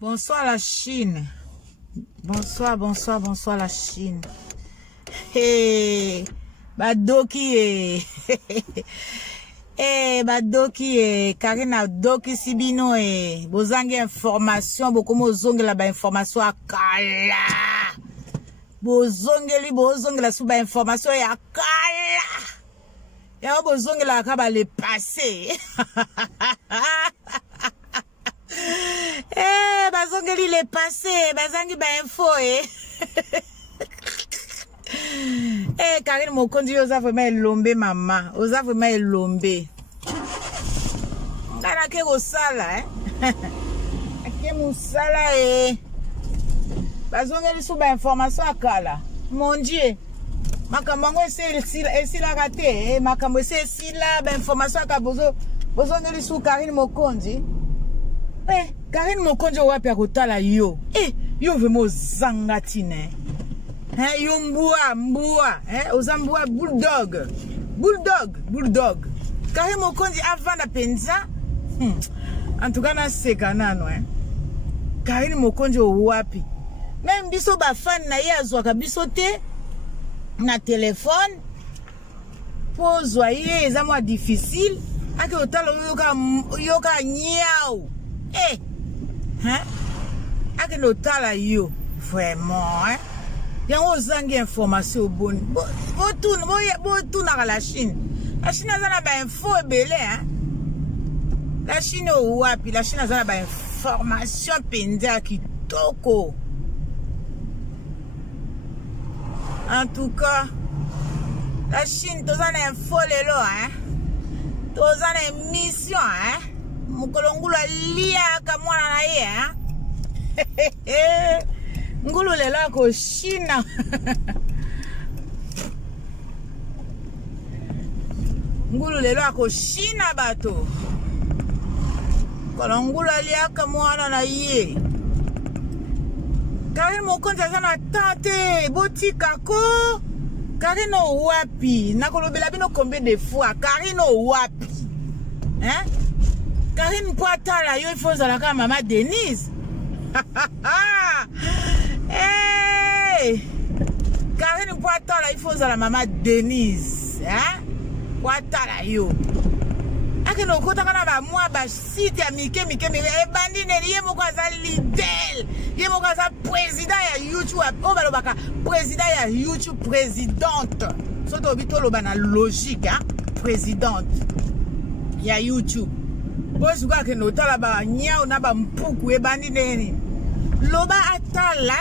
Bonsoir la Chine. Bonsoir la Chine. Hey, Badoki Badoki Karina Doki Sibino bozangi information beaucoup mozongela ba information akala. Bozongela suba information ya kala. Ya bozongela akaba le passé. Bazongeli le passé, bazangi ba info Karine Mokondi oza vraiment elombe mama, oza vraiment elombe. Kana ke osala Ake musala bazongeli suba information akala. Mon Dieu. Makambo esila kate, makambo esila ba information akabozo bozongeli su Karine Mokondi. Karine Mokondi wapi akotala yo. Yo vemo zangatine. Yo mbua. Ozambua bulldog. Karine Mokondi avanda penza. En tout cas na seka nano Karine Mokondi wapi. Même biso ba fan na ye azwaka biso te na téléphone. Pozwa ye eza mwa difficile. Ake otala yoka nyao. Ake no tala yo vraiment yango zangi information bonne botuna la Chine azana ba info ebele la Chine wapi la Chine azana ba information penza kitoko. En tout cas la Chine tozana info lelo tozana émission Mukolongula lia kamwana na ye ngulu lela ko China ngulu lela ko China bato kolongula lia kamwana na ye. Karine Mokondi azana tante botika ko Karine wapi nakolobela bino combien de fois Karine wapi Karine Poitala yo il faut zalaka mama Denise. Karine Poitala il faut zala mama Denise. Poitala yo. Ake no kota kana ba mwa ba site ya mike bandine ye moko za leader. Ye moko za président ya YouTube. O balobaka président ya YouTube présidente. Soto bitolo bana logique présidente ya YouTube. Bosi kwa ke no tala ba nyao na ba mpuku ebandi neni. Loba atala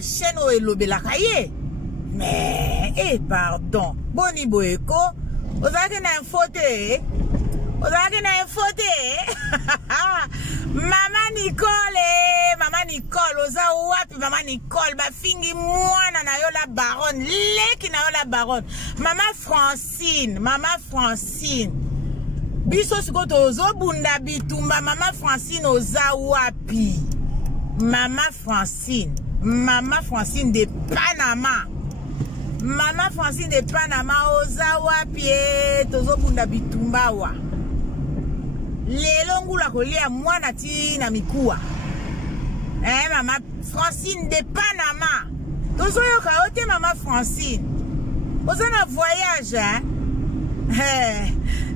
cheno elobela kaye. Mais pardon. Boni boeko. Ozake na infote. Mama Nicole oza wapi mama Nicole ba fingi mwana na yo la baronne leki na yo la baronne. Mama Francine. Biso sikoto ozo bunda bitumba mama Francine oza wapi? Mama Francine de Panama. Mama Francine de Panama oza wapi tozo bunda bitumba wa. Lelo ngula kolia mwana ti na mikuwa. Mama Francine de Panama. Tozo yoka ote mama Francine. Oza na voyage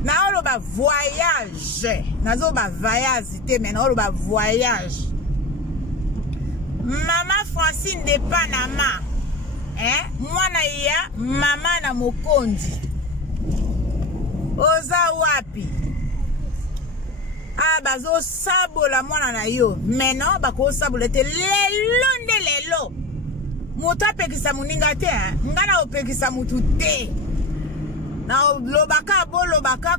na olo ba voyage nazo ba voyage te mais na olo ba voyage. Mama Francine de Panama mwana ya mama na Mokondi oza wapi? Bazo sabola mwana na yo maintenant bako sabola te lelo moto apekisa muninga te ngana opekisa mutu te. Na lobaka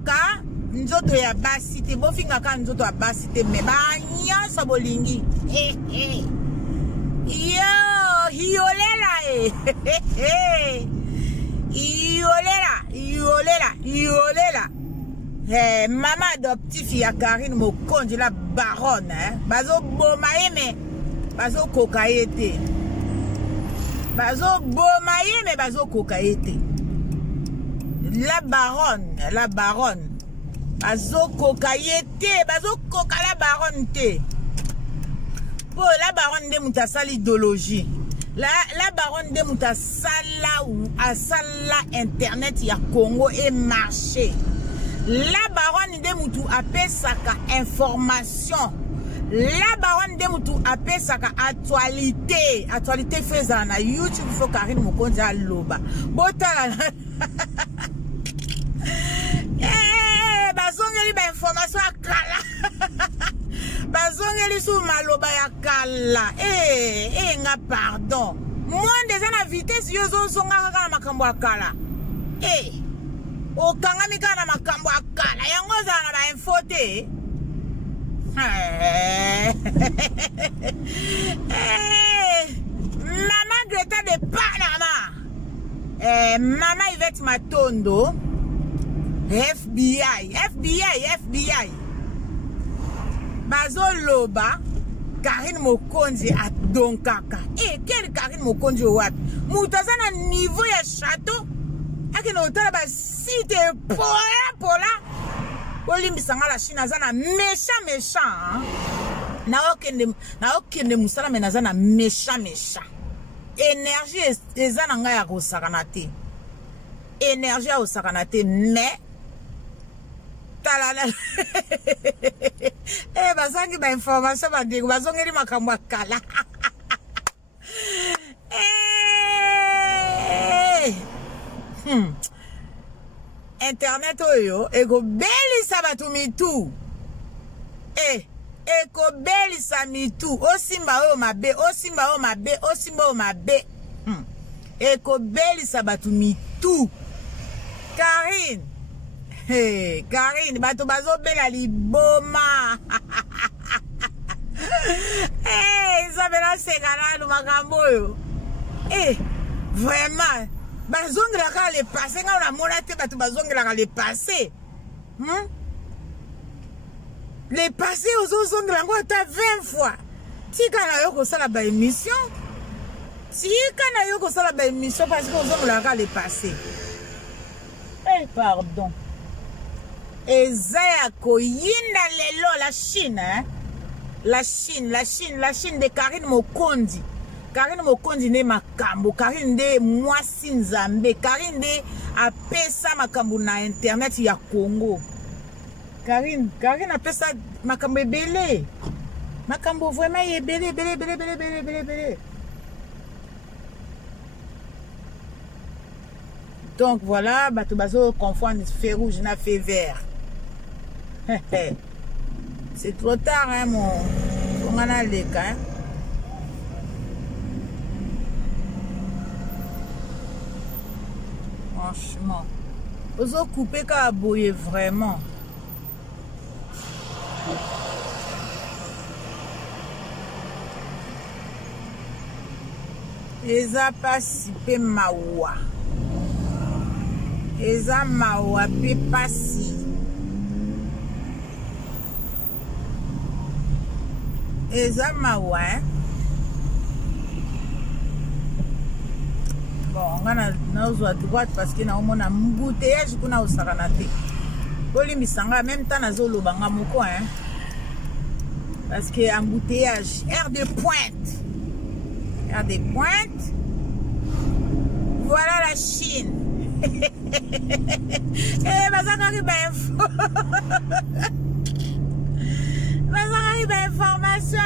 ka nzoto ya basi te bofinga ka nzoto ya basi te me ba nyonso bolingi yo hiolela hiolela mama adoptif ya Karine Mokondi la baronne bazo boma ye me bazo koka ye te bazo koka ye te. La baronne bazo koka ye te bazo koka la baronne te la baronne de Moutasala idéologie. La baronne de Moutasala ou à sala internet ya Congo et marché. La baronne de Moutou appelle ça information. La baronne de Moutou appelle ça actualité. Actualité faisant na YouTube faut Karine Mokonzi à loba. Botala. Eh, bazongeli ba information akala. Bazongeli sou maloba ya kala. Nga pardon. Moi déjà na vitesse yo zo songa kaka makambo akala. O kangami kana makambo akala. Yango za na ba info te. Maman Greta de Panama. Maman Yvette Matondo. FBI. Bazo loba. Karine Mokonzi a donkaka. Quel Karine Mokonzi wapi? Mutazana niveau ya château. Ake no tala ba site pola. Olimbi sanga la Chine azana méchant. Na okende musala me nazana méchant. Énergie ezana nga ya kosakana te. Énergie ya kosakana te mais talala. Bazangi ba information ba digo bazongeli makambo akala. Internet oyo ego belisa batu mitu. Eko belisa mitu. Osimba oyo mabe. Eko belisa batu mitu. Karine. Karine, batu bazo bela liboma. Isabella Segala no makambo yo. Vraiment. Bazongela ka le passé nga na mona te batu bazongela ka le passé. Le passé ozongela ngo ta 20 fois. Tika na yo ko sala ba émission. Tika na yo ko sala ba émission parce que ozongela ka le passé. Pardon. Ezaya ko yinda lelo la Chine, hein? La Chine de Karine Mokonzi. Karine Mokonzi ne makambo, Karine de mwasi nzambe, Karine de apesa makambo na internet ya Congo. Karine apesa makambo ebele. Makambo vraiment ebele. Donc voilà, bato bazo confondre feu rouge na feu vert. C'est trop tard, hein, on a les cas. Hein? Franchement, vous avez coupé qu'à bouiller vraiment. Ils ont pas si peu mawa. Ils ont mawa peu pas si. Eza mawa, hein? Bon, on a à droite parce que na omona mbouteillage kuna osakana te. Boli misanga même temps na zolo banga moko, hein? Parce que embouteillage, air de pointe. Voilà la Chine. Bazakari ba info. Information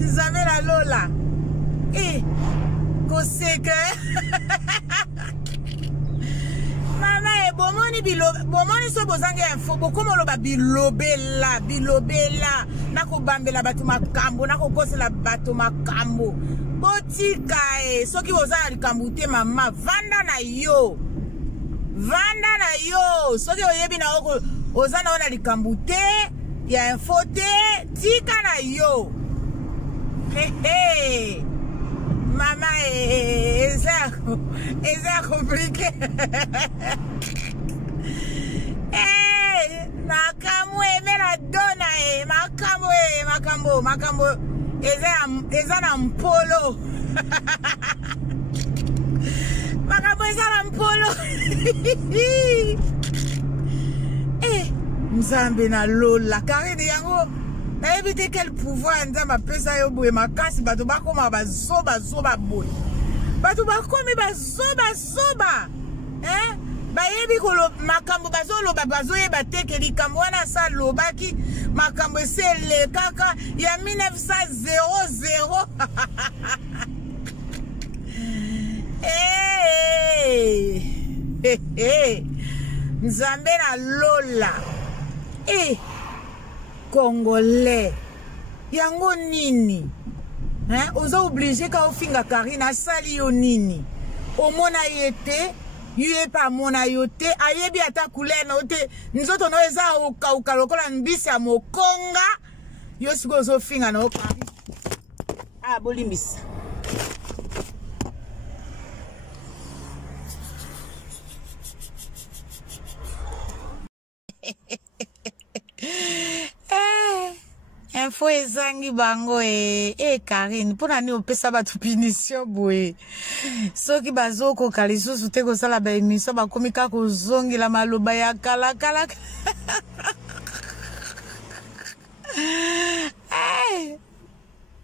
Isabella Lola Koseke Mama bomoni so bozange info bokomo loba bilobela nako bambela batu makambo nako kosela batu makambo botika soki ozana likambo te mama vanda na yo soki oyebi na ozana ona likambo te ya info te tika na yo. Mama eza compliqué. Makamwe mera dona makambo eza na mpolo. Makambo eza na mpolo. Nzambe na lola Karine yango éviter quel pouvoir nzamba pesa yo boye makasi bato bakoma bazoba boye bato bakomi bazoba bayebi kolo makambo bazoloba bazoyeba teke likambo wana sa lobaki makambo esele kaka ya 1900 Nzambe na lola Congolais yango nini oza obligé ka ofinga Karine asali yo nini omona yete yue pa mona yote ayebi ata couleur na yote nzoto no eza okauka lokola mbisi ya mokonga yo siko ozofinga na Karine bolimbisa info ezangi bango Karine pona ni opesa batu punition boye soki bazokoka lisusu te kosala ba émission bakomi kaka kozongela maloba ya kala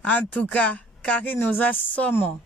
en tout cas Karine oza somo